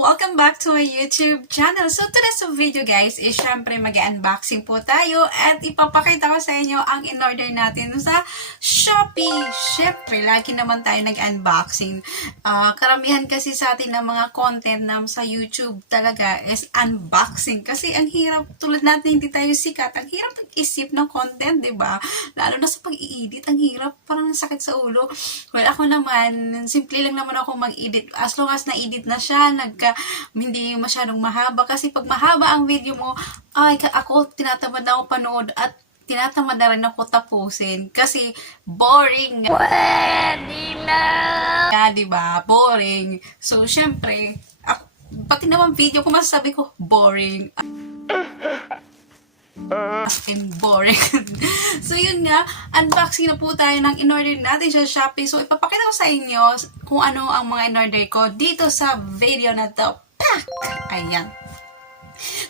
Welcome back to my YouTube channel. So today's video guys is syempre mag-unboxing po tayo at ipapakita ko sa inyo ang in-order natin sa Shopee. Syempre, lagi naman tayo nag-unboxing. Karamihan kasi sa atin ng mga content na sa YouTube talaga is unboxing. Kasi ang hirap, tulad natin hindi tayo sikat, ang hirap mag-isip ng content, diba? Lalo na sa pag-i-edit, ang hirap, parang sakit sa ulo. Well, ako naman, simple lang naman ako mag-edit. As long as na-edit na siya, hindi masyadong mahaba. Kasi pag mahaba ang video mo, ako tinatamad na ako panood at tinatamad na rin ako tapusin. Kasi boring. Pwede na! Diba? Boring. So, syempre, pati naman video ko, masasabi ko, boring. Boring. So yun nga, unboxing na po tayo ng in-order natin sa Shopee. So ipapakita ko sa inyo kung ano ang mga in-order ko dito sa video na to. Pak! Ayan.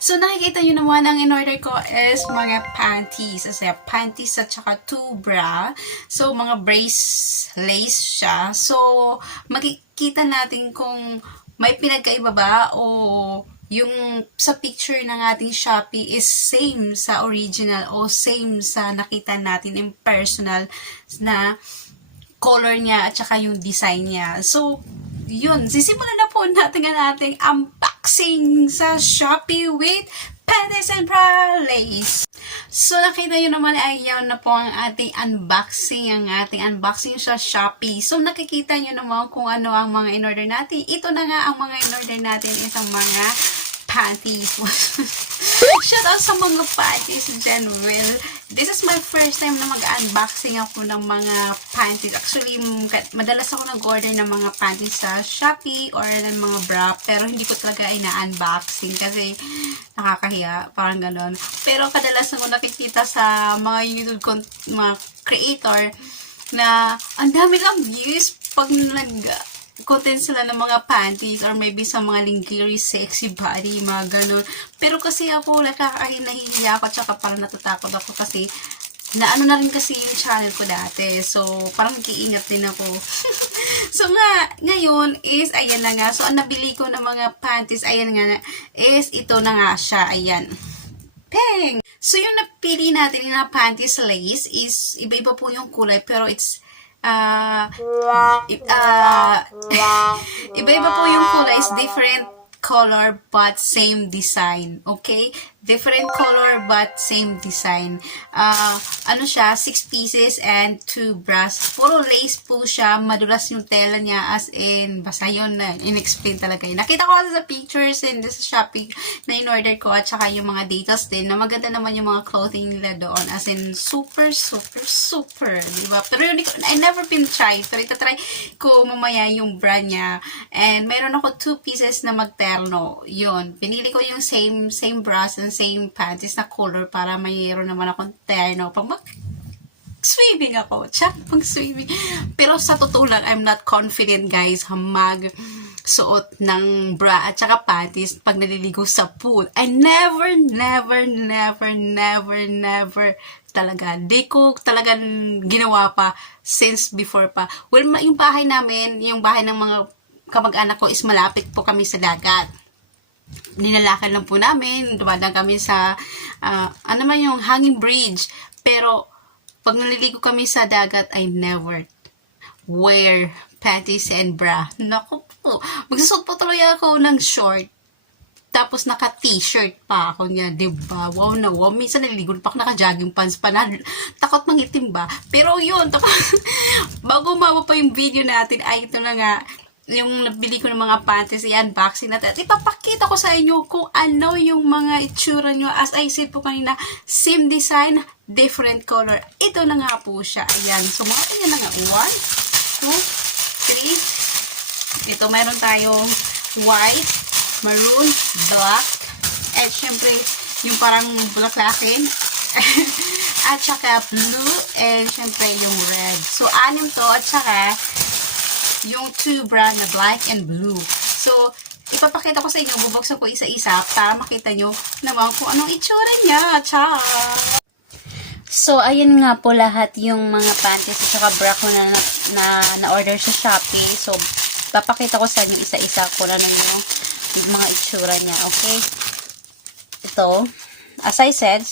So nakikita nyo naman ang in-order ko is mga panties. Panties at saka 2 bra. So mga brace lace siya. So makikita natin kung may pinagkaiba ba o yung sa picture ng ating Shopee is same sa original o same sa nakita natin in personal na color niya at saka yung design niya. So, yun. Sisimulan na po natin ang ating unboxing sa Shopee with panties and bra lace. So, nakita nyo naman ay yan na po ang ating unboxing, sa Shopee. So, nakikita nyo naman kung ano ang mga in-order natin. Ito na nga ang mga in-order natin, isang mga panties. Shout out sa mga panties dyan. Well, this is my first time na mag-unboxing ako ng mga panties. Actually, madalas ako nag-order ng mga panties sa Shopee or ng mga bra, pero hindi ko talaga ina-unboxing kasi nakakahiya, parang ganon. Pero kadalasan ko nakikita sa mga YouTube mga creator na ang dami lang views pag content sila ng mga panties or maybe sa mga lingerie, sexy body, mga ganun. Pero kasi ako, nahihiya ako tsaka parang natatakot ako kasi naano na rin kasi yung channel ko dati. So, parang nag-iingat din ako. So, ngayon is, ayan na nga. So, ang nabili ko ng mga panties, ayan nga, is ito na nga siya. Ayan. Peng! So, yung napili natin na panties lace is, iba-iba po yung kulay, pero it's iba-iba po yung kulay, is different color but same design. Okay? Different color but same design. Ano siya? 6 pieces and 2 bras. Puro lace po siya. Madulas yung tela niya, as in, basta yun na in-explain talaga yun. Nakita ko kasi sa pictures and sa Shopee na in-order ko at saka yung mga details din na maganda naman yung mga clothing nila doon. As in, super, super, super. Diba? Pero yun, I never been tried. Pero itatry ko mamaya yung bra niya. And meron ako 2 pieces na magterno. Yun. Pinili ko yung same bras and same panties na color para mayroon naman akong terno pag mag-swimming ako. Pag-swimming. Pero sa totoo lang, I'm not confident guys mag-suot ng bra at saka panties pag naliligo sa pool. I never talaga. Di ko talagang ginawa pa since before pa. Well, yung bahay namin, yung bahay ng mga kamag-anak ko is malapit po kami sa dagat. Nilalakad lang po namin, dumadaan kami sa ano man yung hanging bridge, pero pag naliligo kami sa dagat, I never wear panties and bra. Naku po, magsusot po tuloy ako ng short, tapos naka t-shirt pa ako niya, diba? Wow na wow. Minsan naliligo pa ako, naka-jogging pants pa na, takot mangitim ba? Pero yun, tapos bago umaba pa yung video natin, ay ito na nga yung nabili ko ng mga panties, i-unboxing natin. At ipapakita ko sa inyo kung ano yung mga itsura nyo. As I said po kanina, same design, different color. Ito na nga po siya. Ayan. So, mga ganyan na nga. 1, 2, 3. Ito, meron tayong white, maroon, black, at syempre, yung parang bulaklakin. At saka blue, and syempre yung red. So, 6 to, at saka yung 2 bra na black and blue. So, ipapakita ko sa inyo, bubuksan ko isa-isa para makita nyo naman kung anong itsura niya. Ciao! So, ayun nga po lahat yung mga panties at saka bra ko na order sa Shopee. So, papakita ko sa inyo isa-isa kung ano yung yung mga itsura niya, okay? Ito, as I said,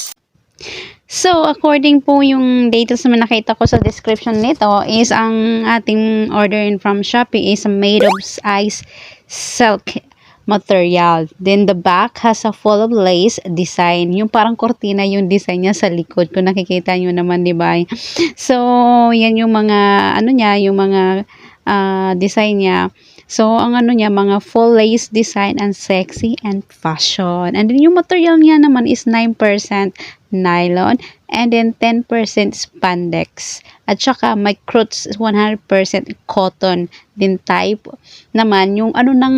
so, according po yung details na nakita ko sa description nito is ang ating order from Shopee is made of ice silk material. Then, the back has a full of lace design. Yung parang kortina yung design niya sa likod. Kung nakikita nyo naman, di ba? So, yan yung mga, ano niya, yung mga design niya. So, ang ano niya, mga full lace design and sexy and fashion. And then, yung material niya naman is 9% nylon and then 10% spandex. At saka, may cruise 100% cotton din type. Naman, yung ano ng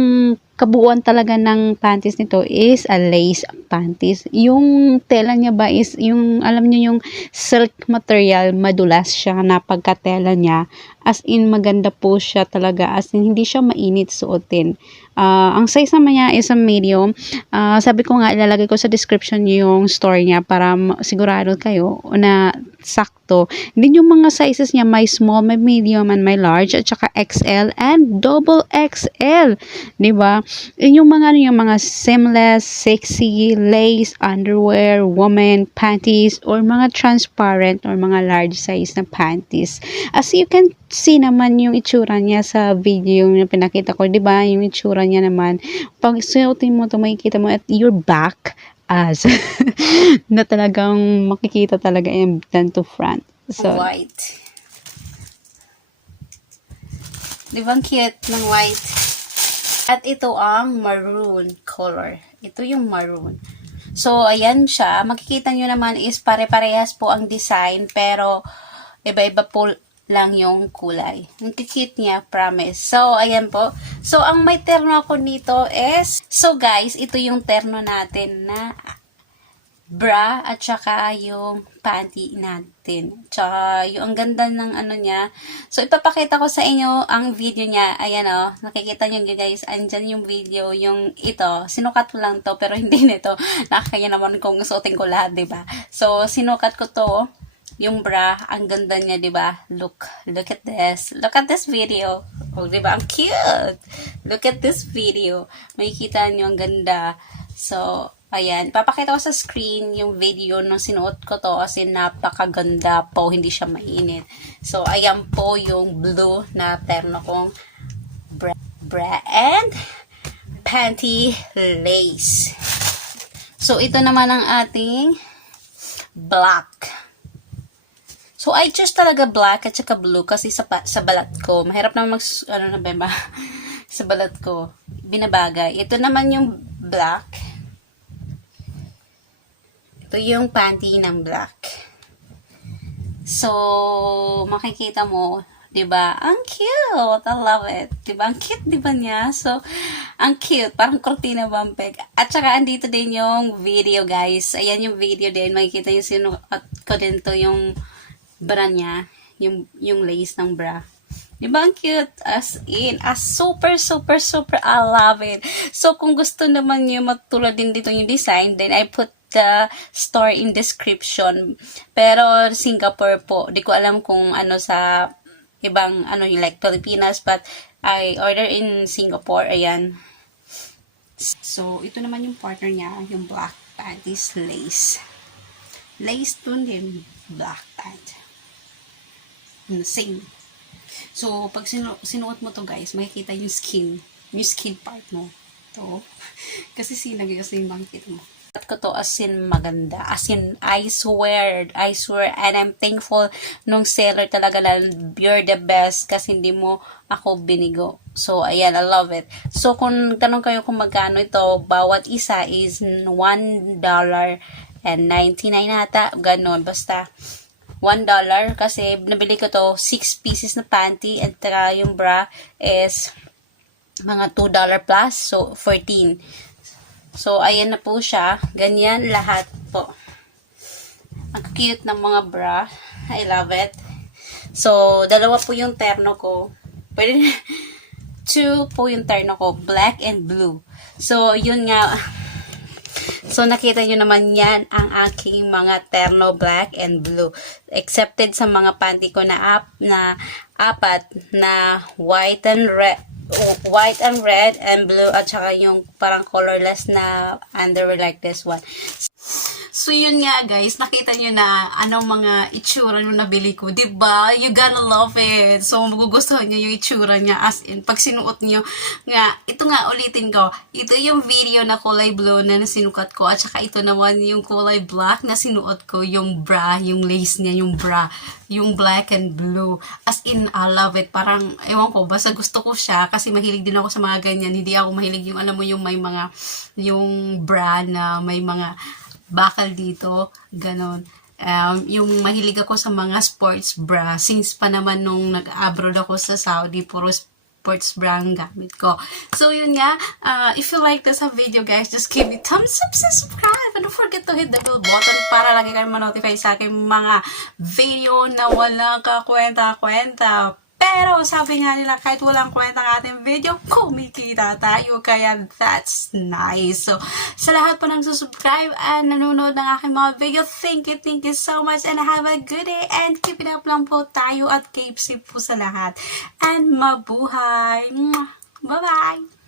kabuuan talaga ng panties nito is a lace panties. Yung tela niya ba is yung, alam niyo yung silk material, madulas siya na pagkatela niya. As in, maganda po siya talaga. As in, hindi siya mainit suotin. Ang size naman niya is a medium. Sabi ko nga, ilalagay ko sa description yung store niya para sigurado kayo na sakto. Hindi yung mga sizes niya, may small, may medium, and may large, at saka XL and double XL. Diba? Yung mga, ano, yung mga seamless, sexy, lace, underwear, woman, panties, or mga transparent or mga large size na panties. As you can see naman yung itsura niya sa video na pinakita ko, 'di ba? Yung itsura niya naman, pag suotin mo to, makikita mo at your back as na talagang makikita talaga yung front to front. So, white. 'Di ba ang cute ng white? At ito ang maroon color. Ito yung maroon. So, ayan siya. Makikita nyo naman is pare-parehas po ang design, pero iba-iba po lang yung kulay. Ang cute niya, promise. So, ayan po. So, ang may terno ako nito is, so guys, ito yung terno natin na bra at saka yung panty natin. Tsaka yung ang ganda ng ano niya. So, ipapakita ko sa inyo ang video niya. Ayan o. Nakikita nyo guys. Andyan yung video. Yung ito. Sinukat ko lang to pero hindi nito. Nakakaya naman kung suotin ko lahat, diba? So, sinukat ko to. Yung bra, ang ganda niya, 'di ba? Look at this. Look at this video. Oh, 'di ba? Ang cute. Look at this video. Makikita niyo ang ganda. So, ayan, papakita ko sa screen yung video nung sinuot ko to kasi napakaganda po, hindi siya mainit. So, ayan po yung blue na terno kong bra and panty lace. So, ito naman ang ating black. So, I choose talaga black at saka blue kasi sa balat ko. Mahirap naman ano na ba, sa balat ko. Binabagay. Ito naman yung black. Ito yung panty ng black. So, makikita mo, 'di ba? Ang cute. I love it. 'Di ba? Ang cute 'di ba niya? So, ang cute, parang cortina bumpeg. At saka andito din yung video, guys. Ayan yung video din. Makikita yung sinuot ko din to yung bra niya, yung lace ng bra. Diba ang cute? As in, super, I love it. So, kung gusto naman nyo matulad din dito yung design, then I put the store in description. Pero, Singapore po. Di ko alam kung ano sa ibang, ano yung like Pilipinas, but I order in Singapore. Ayan. So, ito naman yung partner niya, yung black panties lace. Lace dun din, black pant. Same. So, pag sinuot mo to guys, makikita yung skin part mo. To. Kasi sinag kasi yung makikita mo. At ko to as in maganda. As in, I swear, and I'm thankful nung seller talaga na you're the best kasi hindi mo ako binigo. So, ayan, I love it. So, kung tanong kayo kung magkano ito, bawat isa is $1.99 nata. Ganon, basta $1 kasi nabili ko to 6 pieces na panty at yung bra is mga $2 plus, so 14. So, ayan na po siya. Ganyan lahat po. Ang cute ng mga bra. I love it. So, dalawa po yung terno ko. Pwede 2 po yung terno ko. Black and blue. So, yun nga. So, nakita nyo naman yan ang aking mga terno black and blue. Accepted sa mga panty ko na apat na white and red. white and red and blue at saka yung parang colorless na underwear like this one. So, yun nga guys, nakita nyo na anong mga itsura nung nabili ko. Diba? You gonna love it. So, magugustuhan nyo yung itsura niya. As in, pag sinuot nyo, nga, ito nga, ulitin ko. Ito yung video na kulay blue na sinukat ko. At saka ito naman yung kulay black na sinuot ko. Yung bra, yung lace niya, yung bra. Yung black and blue. As in, I love it. Parang, ewan ko, basta gusto ko siya. Kasi mahilig din ako sa mga ganyan. Hindi ako mahilig yung, alam mo, yung may mga, yung bra na may mga bakal dito, ganon. Yung mahilig ako sa mga sports bra, since pa naman nung nag-abroad ako sa Saudi, puro sports bra ang gamit ko. So, yun nga, if you like this video, guys, just give me thumbs up, subscribe, and don't forget to hit the bell button para lagi kayo ma-notify sa aking mga video na walang kakwenta-kwenta. Pero sabi nga nila, kahit walang kwenta ng ating video, kumikita tayo. Kaya that's nice. So, sa lahat po nang subscribe and nanonood ng aking mga video, thank you so much and have a good day. And keep it up lang po tayo at keep safe po sa lahat. And mabuhay! Bye-bye!